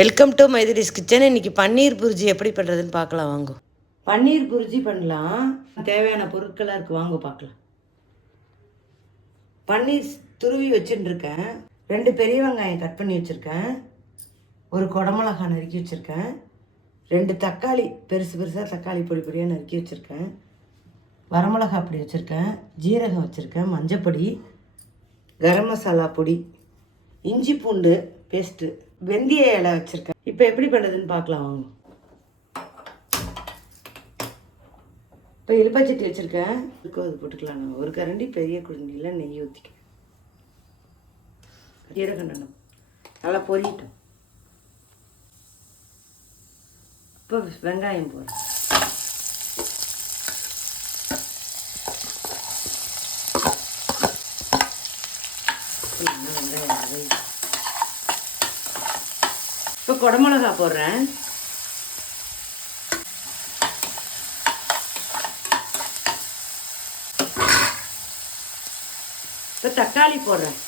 Welcome to மைதிரிஸ் kitchen. இன்றைக்கி பன்னீர் புர்ஜி எப்படி பண்ணுறதுன்னு பார்க்கலாம் வாங்க. பன்னீர் புர்ஜி பண்ணலாம். தேவையான பொருட்களாக இருக்குது, வாங்க பார்க்கலாம். பன்னீர் துருவி வச்சுட்டுருக்கேன். 2 பெரிய வெங்காயம் கட் பண்ணி வச்சுருக்கேன். ஒரு குடமிளகாய் நறுக்கி வச்சுருக்கேன். 2 தக்காளி பெருசு பெருசாக தக்காளி பொடி பொடியாக நறுக்கி வச்சுருக்கேன். வரமிளகாய் பொடி வச்சுருக்கேன். ஜீரகம் வச்சுருக்கேன். மஞ்சப்பொடி, கரம் மசாலா பொடி, இஞ்சி பூண்டு பேஸ்ட்டு, வெந்தய இலை வச்சுருக்கேன். இப்போ எப்படி பண்ணுறதுன்னு பார்க்கலாம் வாங்க. இப்போ இலுப்பச்சட்டி வச்சுருக்கேன். இருக்கோ அது போட்டுக்கலாம். நான் ஒரு கரண்டி பெரிய குழந்தையில் நெய் ஊற்றிக்கிறேன். ஜீரகம் நல்லா பொரியட்டும். இப்போ வெங்காயம் போடுறேன். வெங்காயம் இப்போ குடமிளகா போடுறேன். இப்போ தக்காளி போடுறேன்.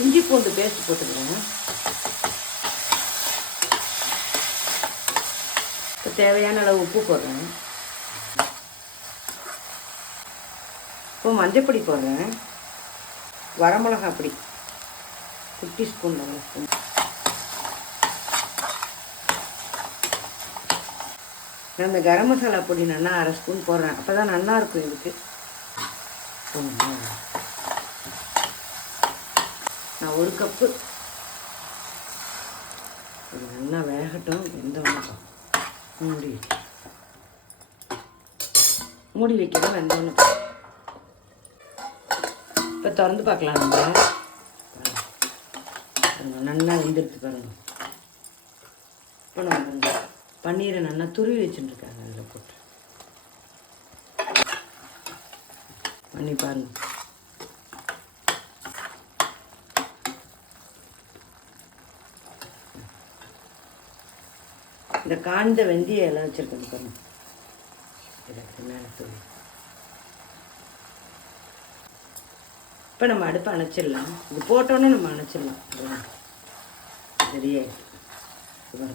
இஞ்சி பூண்டு பேஸ்ட் போட்டுக்கிறேன். இப்போ தேவையான அளவு உப்பு போடுறேன். இப்போ மஞ்சப்பொடி போடுறேன். வரமிளகா பொடி குட்டி ஸ்பூன், 1 ஸ்பூன். நான் இந்த கரம் மசாலா பொடி நல்லா 1/2 ஸ்பூன் போடுறேன். அப்போ தான் நல்லா இருக்கும் இதுக்கு. நான் 1 கப்பு. நல்லா வேகட்டும். எந்த வணக்கம் மூடி வைக்கிறோம். வெந்தோன்னு இப்போ திறந்து பார்க்கலாம். நம்ம நல்லா வெந்திருக்கு பாருங்க. இப்போ நம்ம பன்னீரை நல்லா துருவி வச்சுட்டுருக்காங்க. அதில் போட்டு பண்ணி பாருங்க. இந்த காய்ந்த வெந்தய இலை வச்சுருக்கேன் பாருங்க. இதுக்கு மேலே துருவி இப்போ நம்ம அடுப்பை அணைச்சிடலாம். இது போட்டோன்னே நம்ம அணைச்சிடலாம். ரெடியாகிட்டு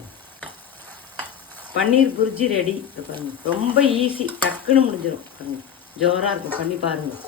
பன்னீர் புர்ஜி ரெடி. பாருங்க, ரொம்ப ஈஸி, டக்குன்னு முடிஞ்சிடும். பாருங்க, ஜோராக இருக்கும். பண்ணி பாருங்கள்.